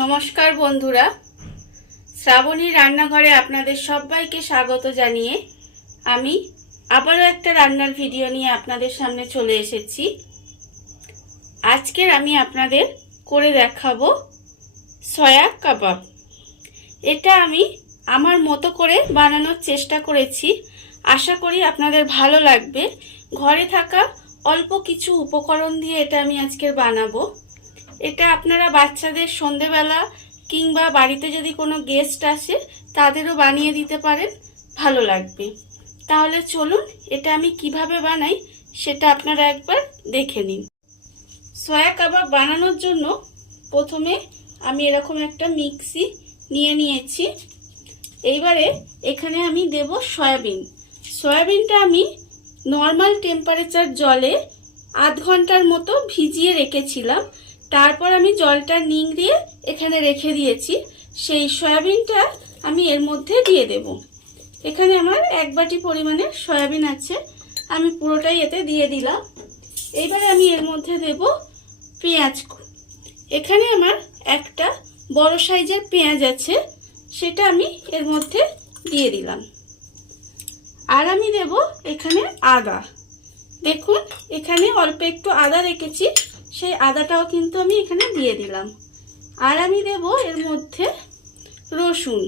নমস্কার বন্ধুরা। শ্রাবণী রান্নাঘরে আপনাদের সবাইকে স্বাগত জানিয়ে আমি আবারও একটা রান্নার ভিডিও নিয়ে আপনাদের সামনে চলে এসেছি। আজকের আমি আপনাদের করে দেখাবো সয়া কাবাব। এটা আমি আমার মতো করে বানানোর চেষ্টা করেছি। আশা করি আপনাদের ভালো লাগবে। ঘরে থাকা অল্প কিছু উপকরণ দিয়ে এটা আমি আজকের বানাবো। এটা আপনারা বাচ্চাদের সন্ধেবেলা কিংবা বাড়িতে যদি কোনো গেস্ট আসে, তাদেরও বানিয়ে দিতে পারেন, ভালো লাগবে। তাহলে চলুন, এটা আমি কীভাবে বানাই সেটা আপনারা একবার দেখে নিন। সয়া কাবাব বানানোর জন্য প্রথমে আমি এরকম একটা মিক্সি নিয়ে নিয়েছি। এইবারে এখানে আমি দেব সয়াবিন। সয়াবিনটা আমি নর্মাল টেম্পারেচার জলে আধ ঘণ্টার মতো ভিজিয়ে রেখেছিলাম। তারপর আমি জলটা নিংড়িয়ে এখানে রেখে দিয়েছি। সেই সয়াবিনটা আমি এর মধ্যে দিয়ে দেব। এখানে আমার এক বাটি পরিমাণে সয়াবিন আছে। আমি পুরোটাই এতে দিয়ে দিলাম। এইবারে আমি এর মধ্যে দেব পেঁয়াজ এখানে আমার একটা বড় সাইজের পেঁয়াজ আছে, সেটা আমি এর মধ্যে দিয়ে দিলাম। আর আমি দেব এখানে আদা। দেখুন, এখানে অল্প একটু আদা রেখেছি। সেই আদাটাও কিন্তু আমি এখানে দিয়ে দিলাম। আর আমি দেব এর মধ্যে রসুন।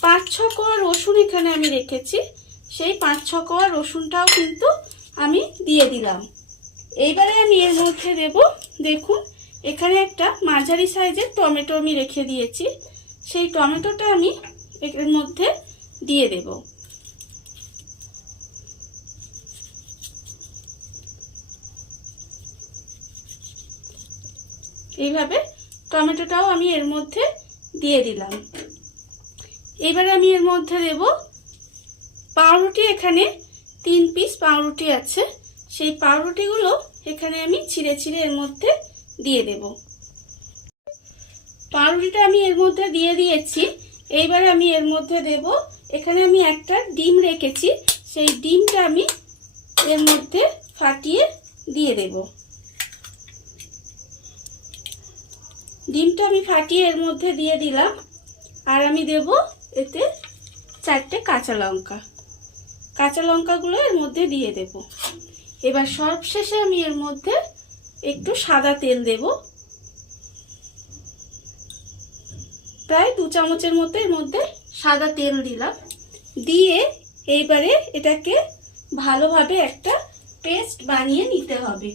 পাঁচ ছ কোয়া রসুন এখানে আমি রেখেছি। সেই পাঁচ ছ কোয়া রসুনটাও কিন্তু আমি দিয়ে দিলাম। এইবারে আমি এর মধ্যে দেব, দেখুন, এখানে একটা মাঝারি সাইজের টমেটো আমি রেখে দিয়েছি। সেই টমেটোটা আমি এর মধ্যে দিয়ে দেব। এইভাবে টমেটোটাও আমি এর মধ্যে দিয়ে দিলাম। এবার আমি এর মধ্যে দেব পাউরুটি, এখানে তিন পিস পাউরুটি আছে। সেই পাউরুটিগুলো এখানে আমি ছিঁড়ে ছিঁড়ে এর মধ্যে দিয়ে দেব। পাউরুটিটা আমি এর মধ্যে দিয়ে দিয়েছি। এইবার আমি এর মধ্যে দেব, এখানে আমি একটা ডিম রেখেছি। সেই ডিমটা আমি এর মধ্যে ফাটিয়ে দিয়ে দেবো। ডিমটা আমি ফাটিয়ে এর মধ্যে দিয়ে দিলাম। আর আমি দেব এতে চারটে কাঁচা লঙ্কা। কাঁচা লঙ্কাগুলো এর মধ্যে দিয়ে দেব। এবার সব শেষে আমি এর মধ্যে একটু সাদা তেল দেব। প্রায় দু চামচের মতো এর মধ্যে সাদা তেল দিলাম। দিয়ে এইবারে এটাকে ভালোভাবে একটা পেস্ট বানিয়ে নিতে হবে।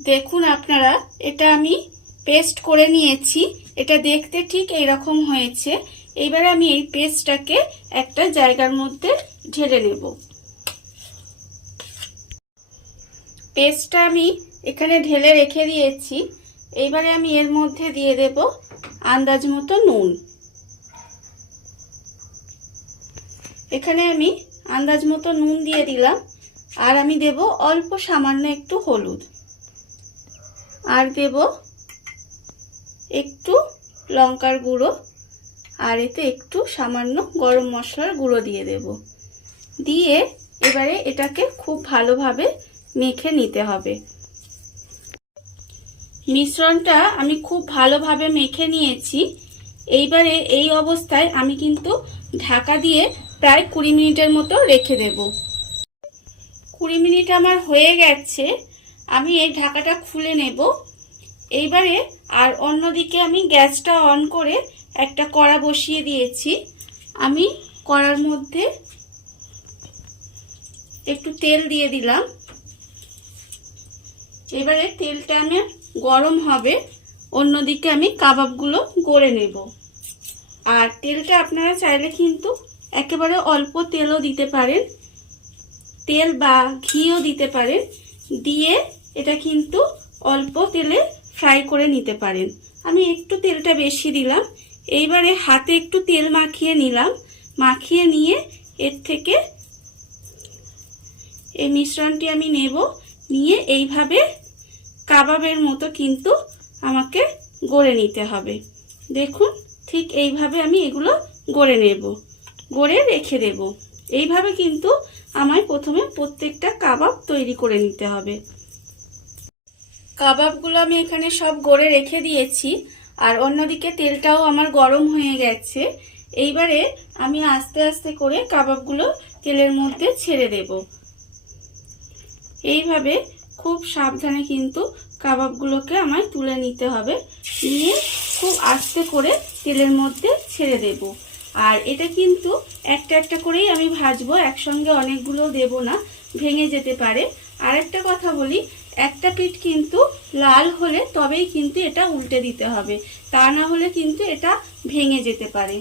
দেখুন আপনারা, এটা আমি পেস্ট করে নিয়েছি। এটা দেখতে ঠিক এইরকম হয়েছে। এবার আমি এই পেস্টটাকে একটা জায়গার মধ্যে ঢেলে নেব। পেস্টটা আমি এখানে ঢেলে রেখে দিয়েছি। এইবারে আমি এর মধ্যে দিয়ে দেব আন্দাজ মতো নুন। এখানে আমি আন্দাজ মতো নুন দিয়ে দিলাম। আর আমি দেব অল্প সামান্য একটু হলুদ। আর দেব একটু লঙ্কার গুঁড়ো, আর এতে একটু সামান্য গরম মশলার গুঁড়ো দিয়ে দেব। দিয়ে এবারে এটাকে খুব ভালোভাবে মেখে নিতে হবে। মিশ্রণটা আমি খুব ভালোভাবে মেখে নিয়েছি। এইবারে এই অবস্থায় আমি কিন্তু ঢাকা দিয়ে প্রায় কুড়ি মিনিটের মতো রেখে দেব। কুড়ি মিনিট আমার হয়ে গেছে। আমি এই ঢাকাটা খুলে নেব। এইবারে আর অন্যদিকে আমি গ্যাসটা অন করে একটা কড়া বসিয়ে দিয়েছি। আমি কড়ার মধ্যে একটু তেল দিয়ে দিলাম। এবারে তেলটা আমার গরম হবে, অন্যদিকে আমি কাবাবগুলো গড়ে নেব। আর তেলটা আপনারা চাইলে কিন্তু একেবারে অল্প তেলও দিতে পারেন। তেল বা ঘিও দিতে পারেন। দিয়ে এটা কিন্তু অল্প তেলে ফ্রাই করে নিতে পারেন। আমি একটু তেলটা বেশি দিলাম। এইবারে হাতে একটু তেল মাখিয়ে নিলাম। মাখিয়ে নিয়ে এর থেকে এই মিশ্রণটি আমি নেব। নিয়ে এইভাবে কাবাবের মতো কিন্তু আমাকে গড়ে নিতে হবে। দেখুন, ঠিক এইভাবে আমি এগুলো গড়ে নেব। গড়ে রেখে দেব। এইভাবে কিন্তু আমায় প্রথমে প্রত্যেকটা কাবাব তৈরি করে নিতে হবে। কাবাবগুলো আমি এখানে সব গড়ে রেখে দিয়েছি, আর অন্যদিকে তেলটাও আমার গরম হয়ে গেছে। এইবারে আমি আস্তে আস্তে করে কাবাবগুলো তেলের মধ্যে ছেড়ে দেব। এইভাবে খুব সাবধানে কিন্তু কাবাবগুলোকে আমায় তুলে নিতে হবে। নিয়ে খুব আস্তে করে তেলের মধ্যে ছেড়ে দেব। আর এটা কিন্তু একটা একটা করেই আমি ভাজবো, একসঙ্গে অনেকগুলো দেব না, ভেঙে যেতে পারে। আর একটা কথা বলি, একটা পিঠ কিন্তু লাল হলে তবেই কিন্তু এটা উল্টে দিতে হবে। তা না হলে কিন্তু এটা ভেঙে যেতে পারে।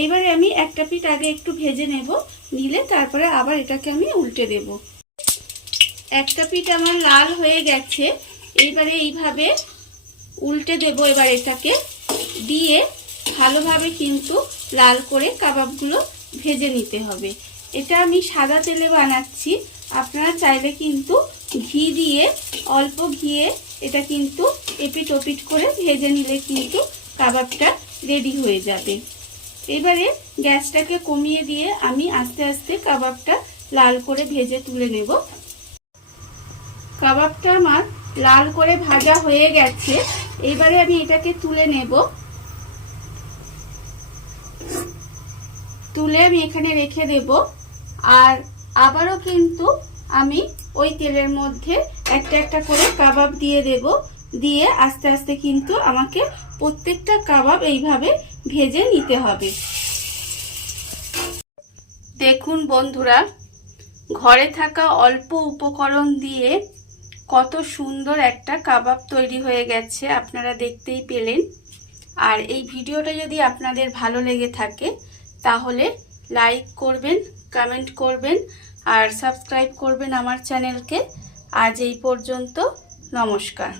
এইবারে আমি একটা পিঠ আগে একটু ভেজে নেব, নিলে তারপরে আবার এটাকে আমি উল্টে দেব। একটা পিঠ আমার লাল হয়ে গেছে, এইবারে এইভাবে উল্টে দেব এবার এটাকে, দিয়ে ভালোভাবে কিন্তু লাল করে কাবাবগুলো ভেজে নিতে হবে। এটা আমি সাদা তেলে বানাচ্ছি, আপনারা চাইলে কিন্তু ঘি দিয়ে, অল্প ঘিয়ে এটা কিন্তু এপিট ওপিট করে ভেজে নিলে কিন্তু কাবাবটা রেডি হয়ে যাবে। এবারে গ্যাসটাকে কমিয়ে দিয়ে আমি আস্তে আস্তে কাবাবটা লাল করে ভেজে তুলে নেব। কাবাবটা আমার লাল করে ভাজা হয়ে গেছে। এবারে আমি এটাকে তুলে নেব। তুলে আমি এখানে রেখে দেব। আর আবারও কিন্তু আমি ওই তেলের মধ্যে একটা একটা করে কাবাব দিয়ে দেব। দিয়ে আস্তে আস্তে কিন্তু আমাকে প্রত্যেকটা কাবাব এইভাবে ভেজে নিতে হবে। দেখুন বন্ধুরা, ঘরে থাকা অল্প উপকরণ দিয়ে কত সুন্দর একটা কাবাব তৈরি হয়ে গেছে, আপনারা দেখতেই পেলেন। আর এই ভিডিওটা যদি আপনাদের ভালো লেগে থাকে, তাহলে লাইক করবেন, কমেন্ট করবেন আর সাবস্ক্রাইব করবেন আমার চ্যানেলকে। আজ এই পর্যন্ত নমস্কার।